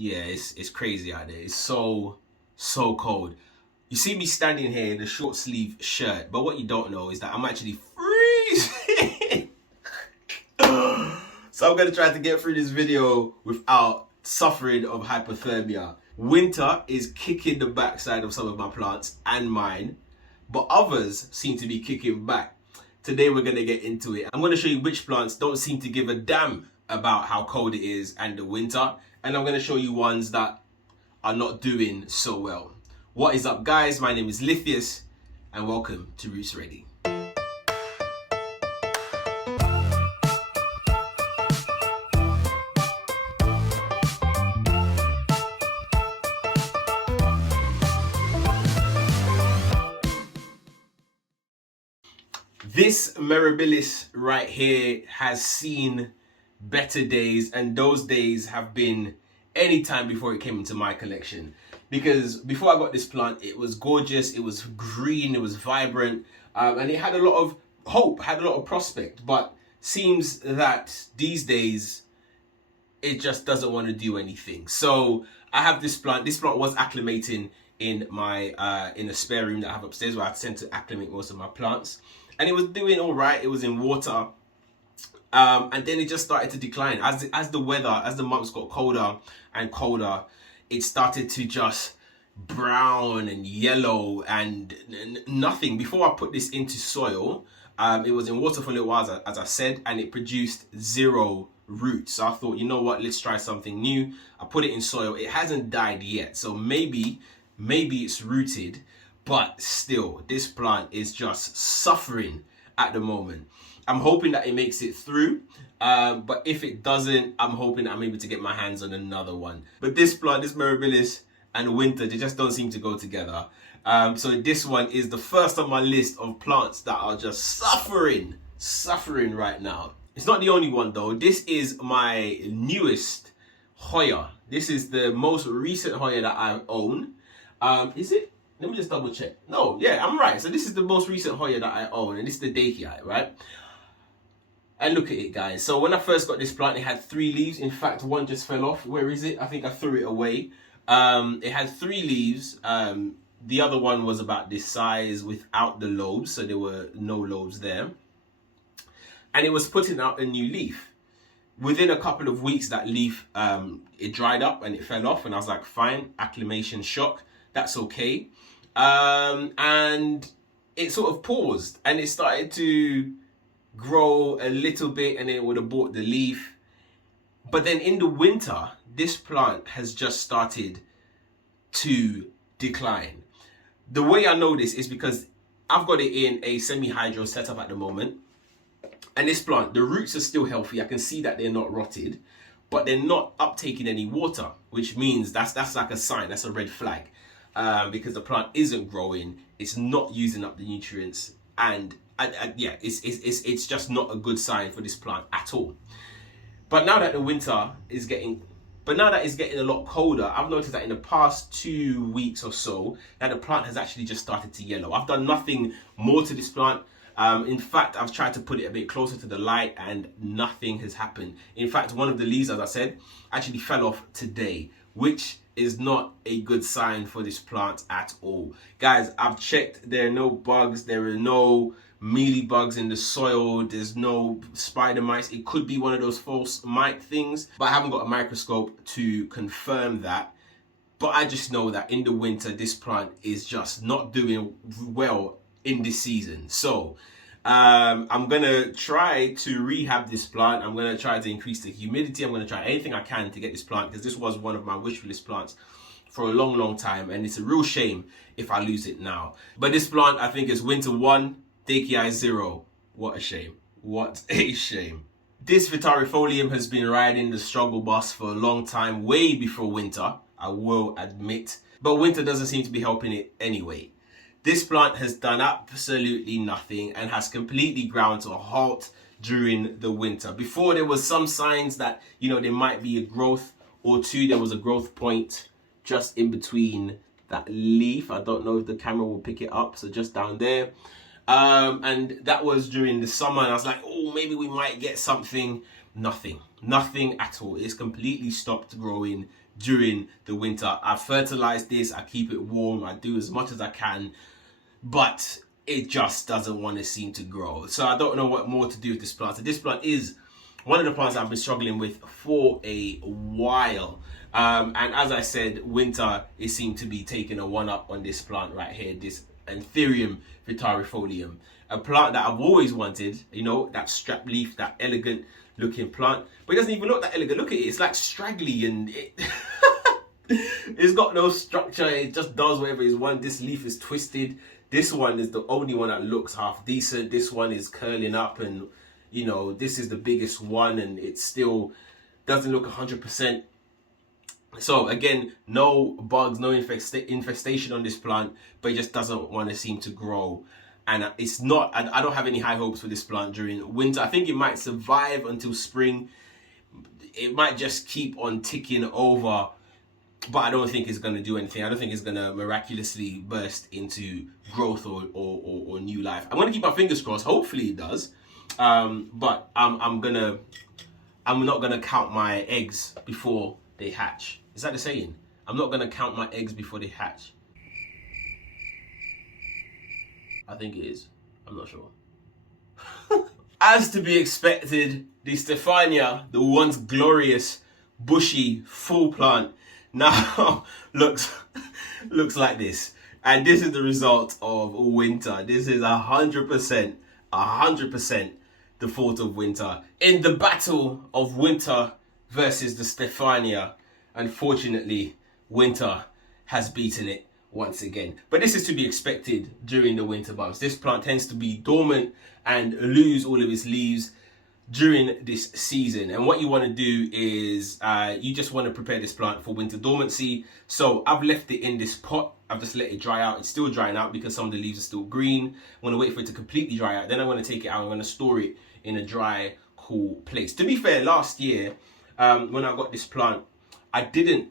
yeah, it's crazy out there. It's so cold. You see me standing here in a short sleeve shirt, but what you don't know is that I'm actually freezing. So I'm gonna try to get through this video without suffering of hypothermia. Winter is kicking the backside of some of my plants and mine, but others seem to be kicking back. Today we're gonna get into it. I'm gonna show you which plants don't seem to give a damn about how cold it is and the winter, and I'm gonna show you ones that are not doing so well. What is up, guys? My name is Lithius and welcome to Roots Ready. This Mirabilis right here has seen better days, and those days have been any time before it came into my collection. Because before I got this plant, it was gorgeous, it was green, it was vibrant, and it had a lot of hope, had a lot of prospect. But seems that these days it just doesn't want to do anything. So I have this plant. This plant was acclimating in my in a spare room that I have upstairs, where I tend to acclimate most of my plants, and it was doing all right. It was in water, and then it just started to decline as the months got colder and colder. It started to just brown and yellow and nothing. Before I put this into soil, it was in water for a little while, as I said, and it produced 0 roots. So I thought, you know what, let's try something new. I put it in soil. It hasn't died yet, so maybe it's rooted, but still, this plant is just suffering at the moment. I'm hoping that it makes it through, but if it doesn't, I'm hoping that I'm able to get my hands on another one. But this plant, this Mirabilis and winter, they just don't seem to go together. So this one is the first on my list of plants that are just suffering right now. It's not the only one though. This is my newest Hoya. This is the most recent Hoya that I own. Is it? Let me just double check. No, yeah, I'm right. So this is the most recent Hoya that I own, and this is the Dormancy, right? And look at it, guys. So when I first got this plant, it had 3 leaves. In fact, one just fell off. Where is it? I think I threw it away. It had 3 leaves. The other one was about this size without the lobes, so there were no lobes there. And it was putting out a new leaf. Within a couple of weeks, that leaf, it dried up and it fell off. And I was like, fine, acclimation shock. That's okay. And it sort of paused and it started to grow a little bit, and it would have bought the leaf. But then in the winter, this plant has just started to decline. The way I know this is because I've got it in a semi-hydro setup at the moment. And this plant, the roots are still healthy. I can see that they're not rotted, but they're not uptaking any water, which means that's like a sign, that's a red flag. Because the plant isn't growing, it's not using up the nutrients, and yeah, it's just not a good sign for this plant at all. But now that it's getting a lot colder, I've noticed that in the past 2 weeks or so, that the plant has actually just started to yellow. I've done nothing more to this plant. In fact, I've tried to put it a bit closer to the light and nothing has happened. In fact, one of the leaves, as I said, actually fell off today, which is not a good sign for this plant at all. Guys, I've checked, there are no bugs, there are no mealy bugs in the soil, there's no spider mites. It could be one of those false mite things, but I haven't got a microscope to confirm that. But I just know that in the winter, this plant is just not doing well in this season. So I'm gonna try to rehab this plant. I'm gonna try to increase the humidity. I'm gonna try anything I can to get this plant, because this was one of my wish list plants for a long time, and it's a real shame if I lose it now. But this plant, I think, is winter 1, Dormancy 0. What a shame. What a shame. This Vitarifolium has been riding the struggle bus for a long time, way before winter, I will admit. But winter doesn't seem to be helping it anyway. This plant has done absolutely nothing and has completely ground to a halt during the winter. Before, there was some signs that, you know, there might be a growth or two. There was a growth point just in between that leaf. I don't know if the camera will pick it up. So just down there. And that was during the summer. And I was like, oh, maybe we might get something. Nothing at all. It's completely stopped growing during the winter. I fertilize this, I keep it warm, I do as much as I can, but it just doesn't want to seem to grow. So I don't know what more to do with this plant. So this plant is one of the plants I've been struggling with for a while. And as I said, winter is seemed to be taking a one-up on this plant right here, this Anthurium vitarifolium. A plant that I've always wanted, you know, that strap leaf, that elegant looking plant. But it doesn't even look that elegant. Look at it, it's like straggly and it's got no structure. It just does whatever it wants. This leaf is twisted. This one is the only one that looks half decent. This one is curling up and, you know, this is the biggest one and it still doesn't look 100%. So again, no bugs, no infestation on this plant, but it just doesn't want to seem to grow. And it's not, I don't have any high hopes for this plant during winter. I think it might survive until spring. It might just keep on ticking over, but I don't think it's going to do anything. I don't think it's going to miraculously burst into growth or new life. I'm going to keep my fingers crossed. Hopefully it does. But I'm not going to count my eggs before they hatch. Is that the saying? I'm not going to count my eggs before they hatch. I think it is. I'm not sure. As to be expected, the Stephania, the once glorious, bushy, full plant, now looks like this. And this is the result of winter. This is 100% the fault of winter. In the battle of winter versus the Stephania, unfortunately, winter has beaten it once again. But this is to be expected during the winter months. This plant tends to be dormant and lose all of its leaves during this season. And what you want to do is you just want to prepare this plant for winter dormancy. So I've left it in this pot. I've just let it dry out. It's still drying out because some of the leaves are still green. I'm going to wait for it to completely dry out. Then I'm going to take it out. I'm going to store it in a dry, cool place. To be fair, last year when I got this plant, I didn't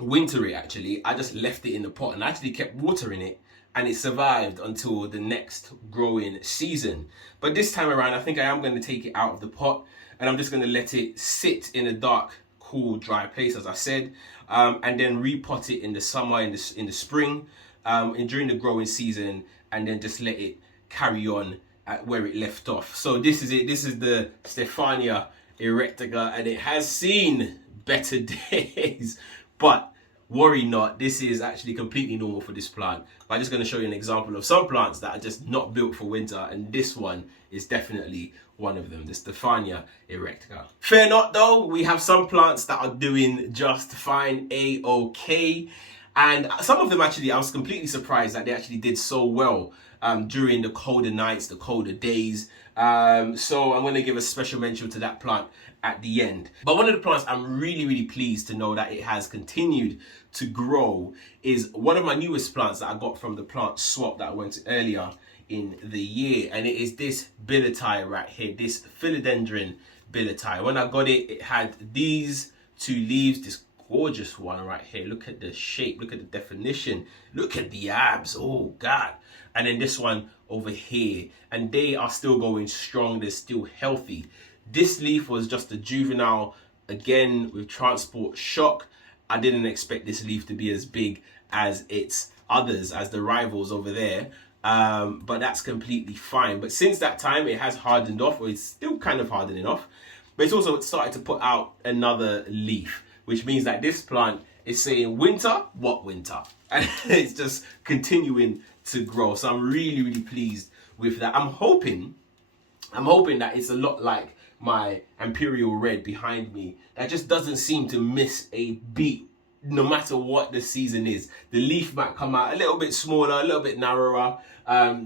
winter it actually. I just left it in the pot and I actually kept watering it, and it survived until the next growing season. But this time around, I think I am going to take it out of the pot and I'm just going to let it sit in a dark, cool, dry place, as I said, and then repot it in the summer, in the spring, and during the growing season, and then just let it carry on at where it left off. So this is it. This is the Stephania erectica, and it has seen better days. But worry not, this is actually completely normal for this plant. But I'm just going to show you an example of some plants that are just not built for winter, and this one is definitely one of them, the Stephania erectica. Fear not though, we have some plants that are doing just fine, a-okay. And some of them actually, I was completely surprised that they actually did so well during the colder nights, the colder days. So I'm going to give a special mention to that plant at the end. But one of the plants I'm really pleased to know that it has continued to grow is one of my newest plants that I got from the plant swap that I went to earlier in the year, and it is this billieti right here, this philodendron billieti. When I got it, it had these two leaves, this gorgeous one right here. Look at the shape, look at the definition, look at the abs, oh god. And then this one over here, and they are still going strong, they're still healthy. This leaf was just a juvenile, again with transport shock. I didn't expect this leaf to be as big as its others, as the rivals over there, but that's completely fine. But since that time, it has hardened off, or it's still kind of hardening off, but it's also started to put out another leaf, which means that this plant is saying, winter, what winter? And it's just continuing to grow. So I'm really pleased with that. I'm hoping that it's a lot like my Imperial Red behind me, that just doesn't seem to miss a beat no matter what the season is. The leaf might come out a little bit smaller, a little bit narrower,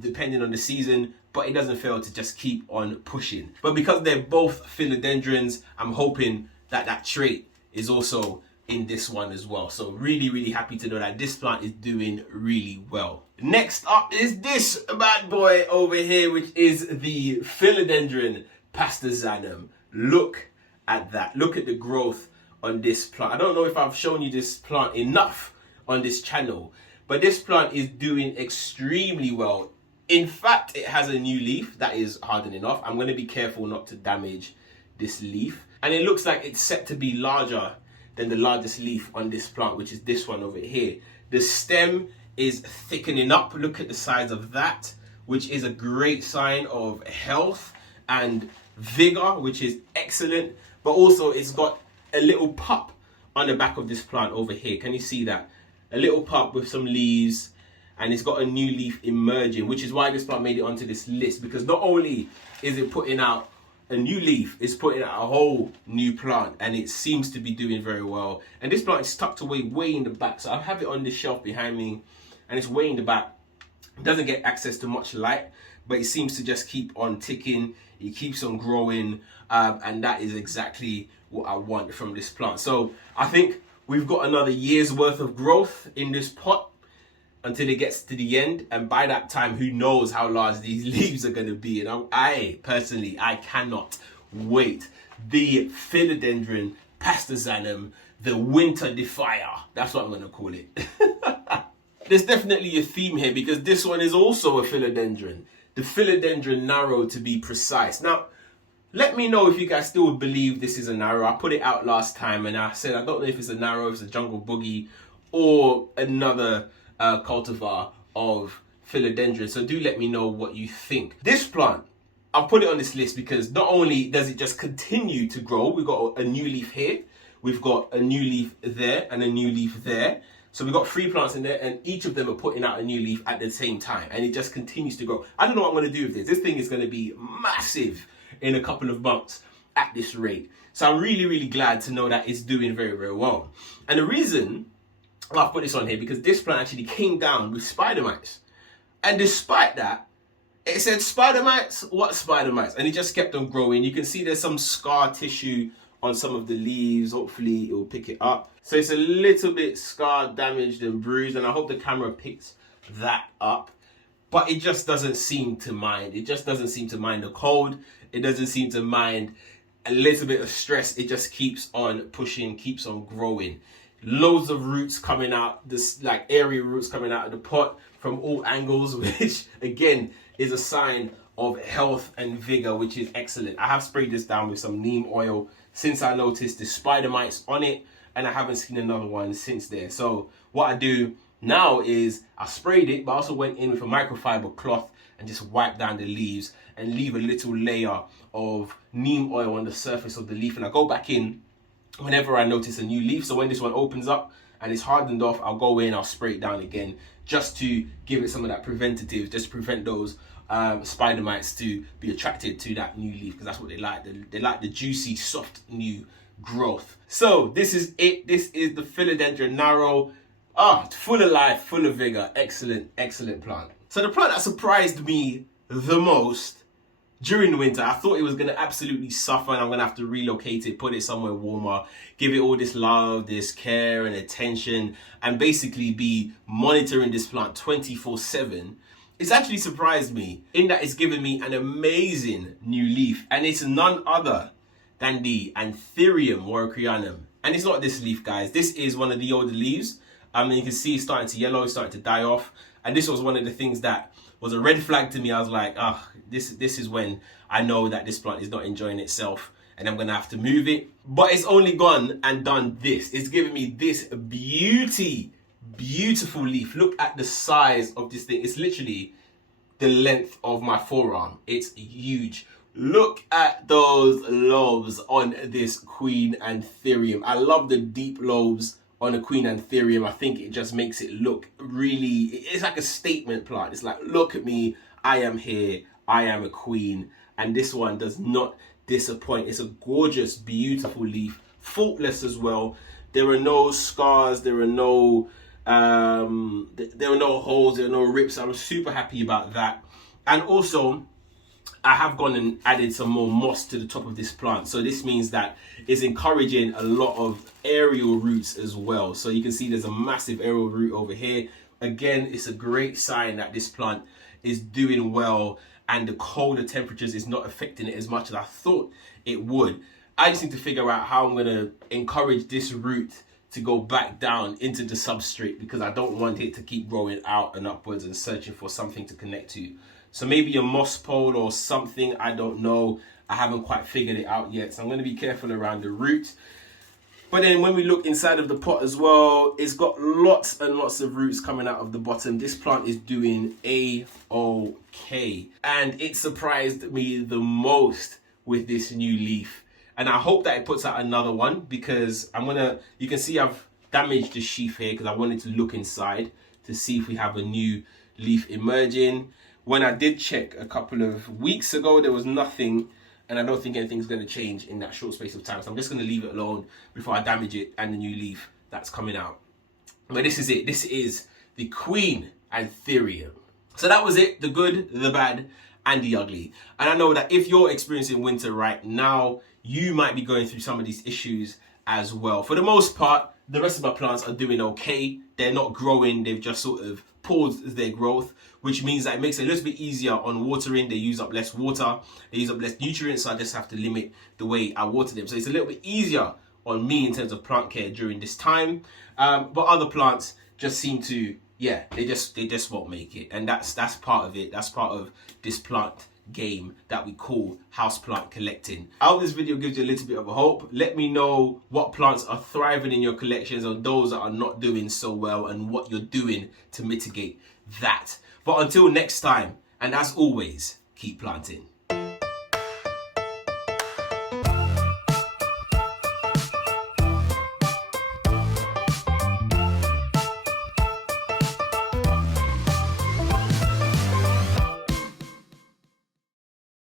depending on the season, but it doesn't fail to just keep on pushing. But because they're both philodendrons, I'm hoping that that trait is also in this one as well. So really happy to know that this plant is doing really well. Next up is this bad boy over here, which is the philodendron pastazanum. Look at that. Look at the growth on this plant. I don't know if I've shown you this plant enough on this channel, but this plant is doing extremely well. In fact, it has a new leaf that is hardening off. I'm going to be careful not to damage this leaf. And it looks like it's set to be larger than the largest leaf on this plant, which is this one over here. The stem is thickening up. Look at the size of that, which is a great sign of health and vigor, which is excellent. But also it's got a little pup on the back of this plant over here. Can you see that? A little pup with some leaves, and it's got a new leaf emerging, which is why this plant made it onto this list, because not only is it putting out a new leaf, it's putting out a whole new plant, and it seems to be doing very well. And this plant is tucked away way in the back, so I have it on this shelf behind me, and it's way in the back. It doesn't get access to much light, but it seems to just keep on ticking. It keeps on growing, and that is exactly what I want from this plant. So I think we've got another year's worth of growth in this pot until it gets to the end, and by that time, who knows how large these leaves are going to be. And I personally, I cannot wait. The Philodendron Pastazanum, the Winter Defier, that's what I'm going to call it. There's definitely a theme here, because this one is also a philodendron. The Philodendron Narrow, to be precise. Now, let me know if you guys still believe this is a narrow. I put it out last time and I said I don't know if it's a narrow, if it's a jungle boogie, or another cultivar of philodendron. So do let me know what you think. This plant, I'll put it on this list because not only does it just continue to grow, we've got a new leaf here, we've got a new leaf there, and a new leaf there. So we've got 3 plants in there, and each of them are putting out a new leaf at the same time, and it just continues to grow. I don't know what I'm going to do with this. This thing is going to be massive in a couple of months at this rate. So I'm really, really glad to know that it's doing very, very well. And the reason I've put this on here, because this plant actually came down with spider mites. And despite that, it said spider mites? What spider mites? And it just kept on growing. You can see there's some scar tissue on some of the leaves. Hopefully it will pick it up. So it's a little bit scarred, damaged and bruised, and I hope the camera picks that up. But it just doesn't seem to mind. It just doesn't seem to mind the cold. It doesn't seem to mind a little bit of stress. It just keeps on pushing, keeps on growing. Loads of roots coming out, this like area roots coming out of the pot from all angles, which again is a sign of health and vigor, which is excellent. I have sprayed this down with some neem oil since I noticed the spider mites on it, and I haven't seen another one since then. So what I do now is I sprayed it, but I also went in with a microfiber cloth and just wiped down the leaves and leave a little layer of neem oil on the surface of the leaf. And I go back in whenever I notice a new leaf. So when this one opens up and it's hardened off, I'll go in, I'll spray it down again, just to give it some of that preventative, just to prevent those spider mites to be attracted to that new leaf, because that's what they like. They like the juicy, soft, new growth. So this is it. This is the Philodendron Narrow. Full of life, full of vigor. Excellent, excellent plant. So the plant that surprised me the most during the winter, I thought it was going to absolutely suffer and I'm going to have to relocate it, put it somewhere warmer, give it all this love, this care and attention, and basically be monitoring this plant 24/7. It's actually surprised me in that it's given me an amazing new leaf, and it's none other than the Anthurium warocreanum. And it's not this leaf, guys. This is one of the older leaves. You can see it's starting to yellow, it's starting to die off. And this was one of the things that was a red flag to me. I was like, this is when I know that this plant is not enjoying itself and I'm going to have to move it. But it's only gone and done this. It's given me this beautiful leaf. Look at the size of this thing. It's literally the length of my forearm. It's huge. Look at those lobes on this Queen Anthurium. I love the deep lobes on a Queen Anthurium. I think it just makes it look really, it's like a statement plant. It's like, look at me, I am here, I am a queen. And this one does not disappoint. It's a gorgeous, beautiful leaf, faultless as well. There are no scars, there are no holes, there are no rips. I'm super happy about that. And also, I have gone and added some more moss to the top of this plant. So this means that it's encouraging a lot of aerial roots as well. So you can see there's a massive aerial root over here. Again, it's a great sign that this plant is doing well and the colder temperatures is not affecting it as much as I thought it would. I just need to figure out how I'm going to encourage this root to go back down into the substrate, because I don't want it to keep growing out and upwards and searching for something to connect to. So maybe a moss pole or something, I don't know. I haven't quite figured it out yet. So I'm going to be careful around the root. But then when we look inside of the pot as well, it's got lots and lots of roots coming out of the bottom. This plant is doing A-OK. And it surprised me the most with this new leaf. And I hope that it puts out another one, because you can see I've damaged the sheath here because I wanted to look inside to see if we have a new leaf emerging. When I did check a couple of weeks ago, there was nothing. And I don't think anything's going to change in that short space of time. So I'm just going to leave it alone before I damage it and the new leaf that's coming out. But this is it. This is the Queen Anthurium. So that was it. The good, the bad, and the ugly. And I know that if you're experiencing winter right now, you might be going through some of these issues as well. For the most part, the rest of my plants are doing okay. They're not growing. They've just sort of paused their growth, which means that it makes it a little bit easier on watering. They use up less water, they use up less nutrients, so I just have to limit the way I water them. So it's a little bit easier on me in terms of plant care during this time. But other plants just seem to, they just won't make it. And that's part of it. That's part of this plant game that we call houseplant collecting. I hope this video gives you a little bit of a hope. Let me know what plants are thriving in your collections or those that are not doing so well, and what you're doing to mitigate that. But until next time, and as always, keep planting.